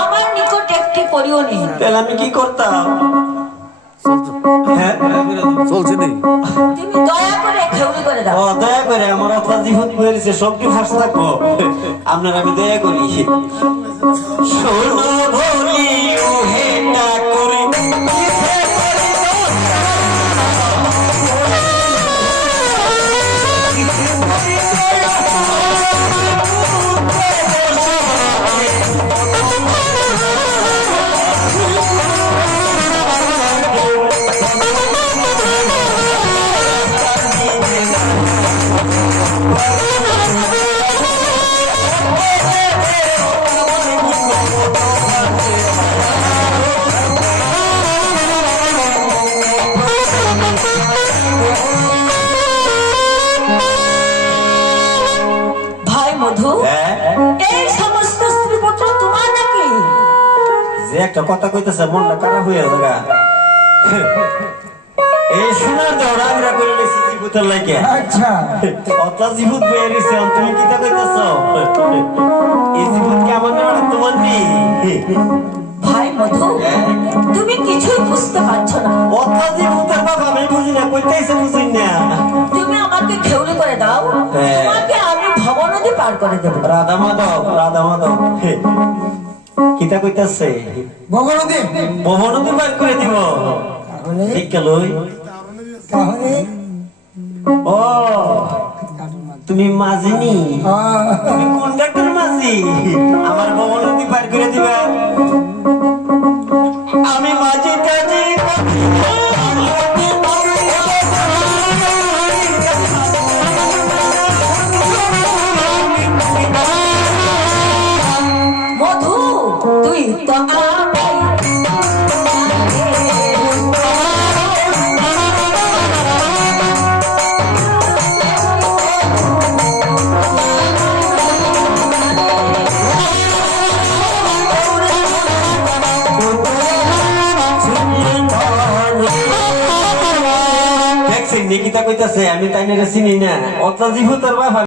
আমার নিকট একটি করিও নেই, তাহলে আমি কি করতাম? চলছে নেই, তুমি দয়া করে খেউলি করে দাও। ও দয়া করে আমার অপরাধ জীবন হয়েছে সব কি ফাঁস থাকবো আপনার আমি দয়া করি শোনো বলি ও হেটা করি ভাই মধু, এই সমস্ত স্ত্রীপত্র তোমার নাকি? যে একটা কথা কইতেছে মনটা খারাপ হয়ে জায়গা এই শোনার দাও রাগরা করে লেছি জীবুতের লাগে আচ্ছা অত জীবুত বয়ে রেছে তুমি কি তা কইতেছ এই জীবুত কি আমার না তোমার নেই ভাই মধু, তুমি কিছুই বুঝতে পারছো না। অত জীবুতের বাবা আমি বুঝি না কইতেছে বুঝি না তুমি আমাকে খেউলি করে দাও, তোমাকে আমি ভব নদী পার করে দেবো। রাধা মাধব কিতা কইতাছে ভগবতী বহনদী পার করে দিব তাহলে ঠিক গেলই তাহলে ও তুমি মাঝিনি তুমি কোন ডাক্তার মাঝি আমার বহনদী পার করে দিবা আমি মাঝি কাজী মধু, তুই তো দেখছি নিকিতা কইতাছে আমি তাই না চিনি না অত জীবতার বাবা